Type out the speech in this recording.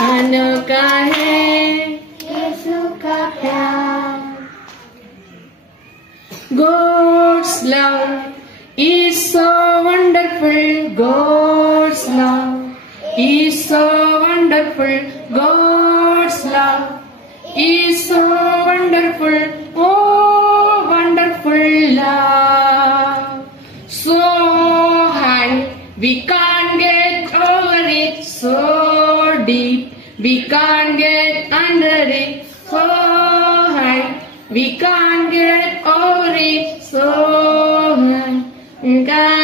अनोखा है यीशु का प्यार। God's love is so wonderful. God's love is so wonderful. God's love is so wonderful. Oh, wonderful love. So high we can't get over it. So deep we can't get under it. So high we can't get over it. So high we can't